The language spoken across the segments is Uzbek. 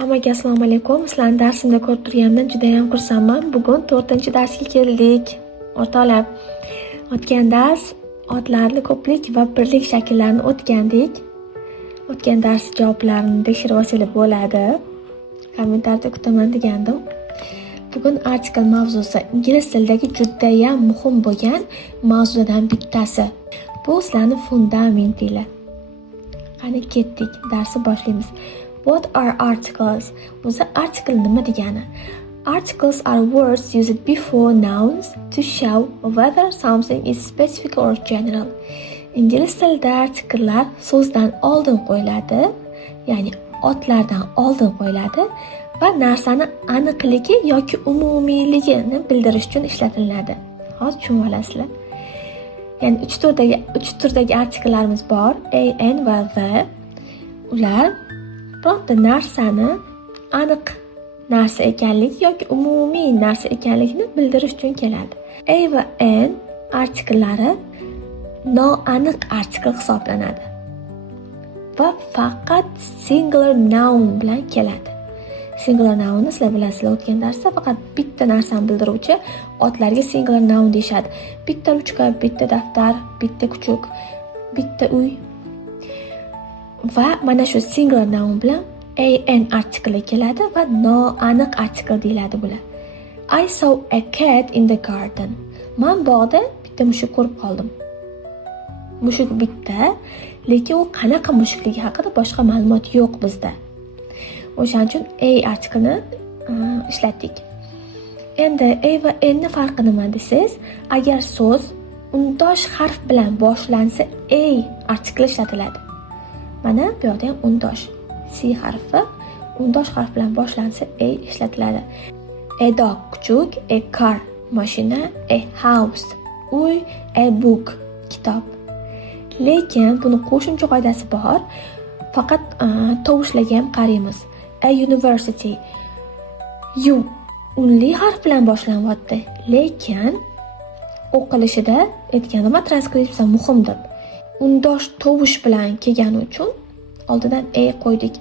Hammaga assalomu alaykum. Sizlarni darsimda ko'rib turganimdan juda ham xursandman. Bugun 4-darsga keldik. O'rtoqlar, o'tgan dars otlarni ko'plik va birlik shakllarini o'tgandik. O'tgan dars javoblarini tekshirib olsangiz bo'ladi. Kommentarda kutaman degandim. Bugun artikel mavzusi ingliz tilidagi juda ham muhim bo'lgan mavzudan bittasi. Bu sizlarning fundamentinglar. Qani ketdik, darsni boshlaymiz. What are articles? O'zi article nima degani? Articles are words used before nouns to show whether something is specific or general. Ingliz tilida artikellar so'zdan oldin qo'yiladi, ya'ni otlardan oldin qo'yiladi va narsani aniqligi yoki umumiyligini bildirish uchun ishlatiladi. Hozir tushunib olasizlar. Ya'ni 3 turdagi artikellarimiz bor: a, n va the. Ular bironta narsani aniq narsa ekanligi yoki umumiy narsa ekanligini bildirish uchun keladi. A va n artikellari noaniq artikel hisoblanadi va faqat singular noun bilan keladi. Singular nounni sizlar bilasizlar, o'tgan darsda faqat bitta narsani bildiruvchi otlarga singular noun deyshadi. Bitta ruchka, bitta daftar, bitta kuchuk, bitta uy. Va mana shu singular noun bilan an artikli keladi va noaniq artikel deyiladi bular. I saw a cat in the garden. Men bog'da bitta mushuk ko'rib qoldim. Mushuk bitta, lekin u qanaqa mushukligi haqida boshqa ma'lumot yo'q bizda. O'shaning uchun a artiklini ishlatdik. Endi a va n ning farqi nima desangiz, agar so'z undosh harf bilan boshlansa a artikli ishlatiladi. Mana bu yerda ham undosh C harfi undosh harf bilan boshlansa a ishlatiladi. A dog kuchuk, a car mashina, a house uy, a book kitob. Lekin buni qo'shimcha qoidasi bor. Faqat tovushlarga ham qaraymiz. A university u unli harf bilan boshlanyapti, lekin o'qilishida aytgandim, transkripsiya muhim deb. Undosh tovush bilan kelgani uchun oldidan a qo'ydik.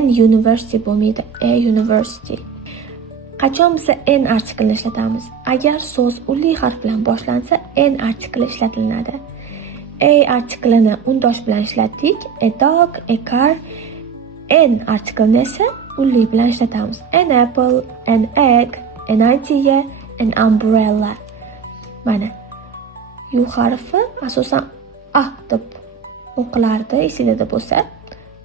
N university bo'lmaydi, a university. Qachon biz n artiklini ishlatamiz? Agar so'z unli harf bilan boshlansa n artikli ishlatiladi. A artiklini undosh bilan ishlatdik. A dog, a car. N artiklini esa unli bilan ishlatamiz. An apple, an egg, an idea, an umbrella. Mana u harfi asosan a deb o'qilardi, esingizda bo'lsa.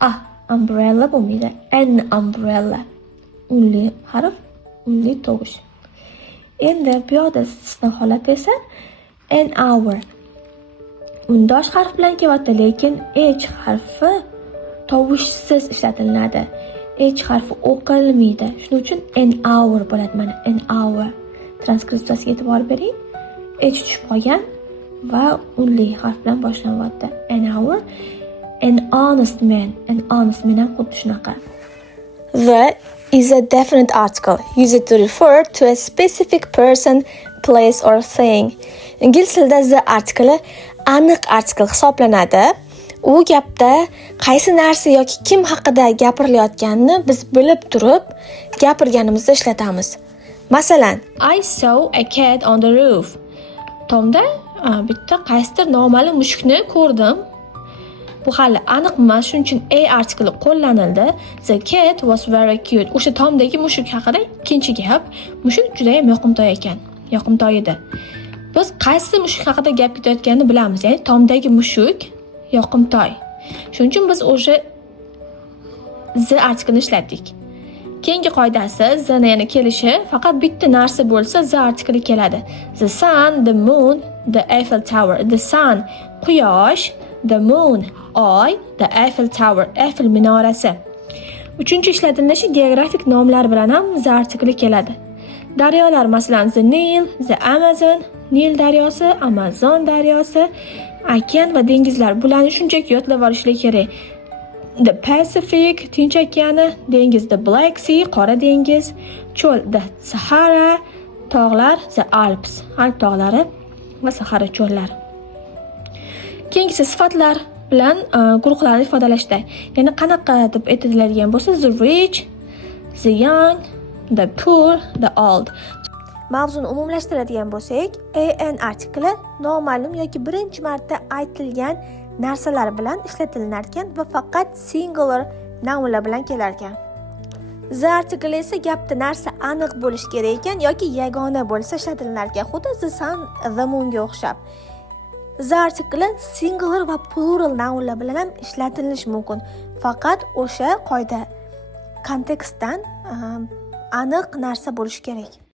A umbrella bo'lmaydi, an umbrella. Unli harf, unli tovush. Endi bu yerda istisno holat esa an hour. Undosh harf bilan kelyapti, lekin h harfi tovushsiz ishlatiladi. H harfi o'qilmaydi. Shuning uchun an hour bo'ladi. Mana an hour. Transkripsiyasiga e'tibor bering. H tushib qolgan va unli harf bilan boshlanyapti. An hour. An honest man. An honest man ham xuddi shunaqa. The is a definite article used to refer to a specific person, place or thing. Ingliz tilida the artikli aniq artikel hisoblanadi. U gapda qaysi narsa yoki kim haqida gapirilayotganini biz bilib turib gapirganimizda ishlatamiz. Masalan, I saw a cat on the roof. Tomda bitta qaysidir noma'lum mushukni ko'rdim. Bu hali aniq emas, shuning uchun a artikli qo'llanildi. The cat was very cute. O'sha tomdagi mushuk haqida ikkinchi gap. Mushuk juda ham yoqimtoy ekan. Yoqimtoy edi. Biz qaysi mushuk haqida gap ketayotganini bilamiz. Ya'ni tomdagi mushuk yoqimtoy. Shuning uchun biz o'sha the artiklini ishlatdik. Keyingi qoidasi the yana kelishi faqat bitta narsa bo'lsa the artikli keladi. The sun, the moon, the Eiffel Tower. The sun quyosh, the moon oy, the Eiffel Tower Eiffel minorasi. Uchinchi ishlatilishi geografik nomlar bilan ham the artikli keladi. Daryolar masalan the Nile, the Amazon, Nil daryosi, Amazon daryosi, okean va dengizlar. Bularni shunchaki yodlab olishlar kerak. The Pacific, Tinch okeani, dengiz the Black Sea, Qora dengiz, cho'l the Sahara, tog'lar the Alps, Alp tog'lari va Sahara cho'llari. Keyingisi sifatlar bilan guruhlarni ifodalashda. Ya'ni qanaqa deb aytiladigan bo'lsa, the rich, the young, the poor, the old. Mavzuni umumlashtiradigan bo'lsak, an artikli noma'lum yoki birinchi marta aytilgan narsalar bilan ishlatilar ekan va faqat singular nounlar bilan kelar ekan. The article esa gapda narsa aniq bo'lish kerak ekan yoki yagona bo'lsa ishlatilar ekan, xuddi the sun, the moonga o'xshab. The article singular va plural nounlar bilan ham ishlatilishi mumkin. Faqat o'sha qoida kontekstdan aniq narsa bo'lishi kerak.